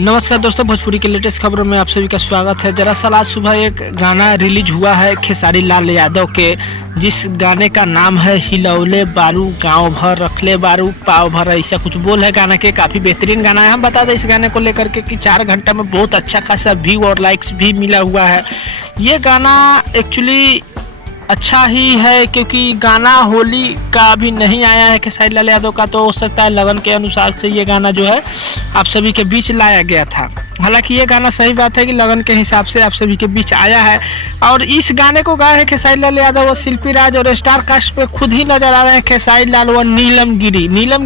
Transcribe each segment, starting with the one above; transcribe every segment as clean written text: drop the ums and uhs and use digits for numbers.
नमस्कार दोस्तों, भोजपुरी के लेटेस्ट खबरों में आप सभी का स्वागत है। दरअसल आज सुबह एक गाना रिलीज हुआ है खेसारी लाल यादव के, जिस गाने का नाम है हिलौले बारू गांव भर रखले बारू पाव भर, ऐसा कुछ बोल है गाना के। काफ़ी बेहतरीन गाना है। हम बता दें इस गाने को लेकर के कि 4 घंटा में बहुत अच्छा खासा व्यू और लाइक्स भी मिला हुआ है। ये गाना एक्चुअली अच्छा ही है क्योंकि गाना होली का अभी नहीं आया है खेसारी लाल यादव का, तो हो सकता है लगन के अनुसार से ये गाना जो है आप सभी के बीच लाया गया था। हालांकि ये गाना सही बात है कि लगन के हिसाब से आप सभी के बीच आया है। और इस गाने को गाया है खेसारी लाल यादव और शिल्पी राज, और स्टार कास्ट पे खुद ही नजर आ रहे हैं खेसारी लाल व नीलम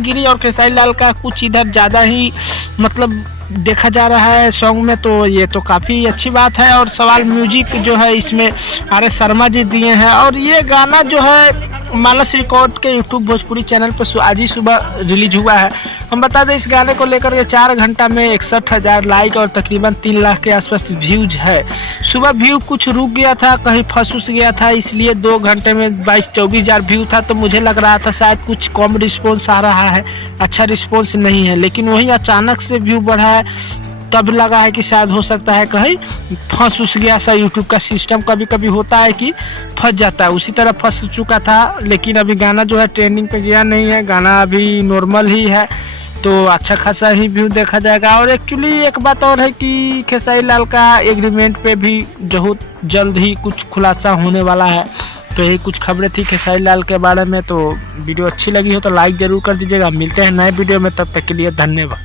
गिरी और खेसारी लाल का कुछ इधर ज़्यादा ही मतलब देखा जा रहा है सॉन्ग में, तो ये तो काफ़ी अच्छी बात है। और सवाल म्यूजिक जो है इसमें आर एस शर्मा जी दिए हैं। और ये गाना जो है मानस रिकॉर्ड के यूट्यूब भोजपुरी चैनल पर आज ही सुबह रिलीज हुआ है। हम बता दें इस गाने को लेकर के 4 घंटा में 61,000 लाइक और तकरीबन 3 लाख के आसपास व्यूज है। सुबह व्यू कुछ रुक गया था, कहीं फंस गया था, इसलिए 2 घंटे में 22-24,000 व्यू था। तो मुझे लग रहा था शायद कुछ कम रिस्पॉन्स आ रहा है, अच्छा रिस्पॉन्स नहीं है। लेकिन वही अचानक से व्यू बढ़ा है, तब लगा है कि शायद हो सकता है कहीं फंस गया सा। यूट्यूब का सिस्टम कभी कभी होता है कि फंस जाता है, उसी तरह फंस चुका था। लेकिन अभी गाना जो है ट्रेंडिंग पे गया नहीं है, गाना अभी नॉर्मल ही है, तो अच्छा खासा ही व्यू देखा जाएगा। और एक्चुअली एक बात और है कि खेसारी लाल का एग्रीमेंट पे भी बहुत जल्द ही कुछ खुलासा होने वाला है। तो यही कुछ खबरें थी खेसारी लाल के बारे में। तो वीडियो अच्छी लगी हो तो लाइक ज़रूर कर दीजिएगा। मिलते हैं नए वीडियो में, तब तक के लिए धन्यवाद।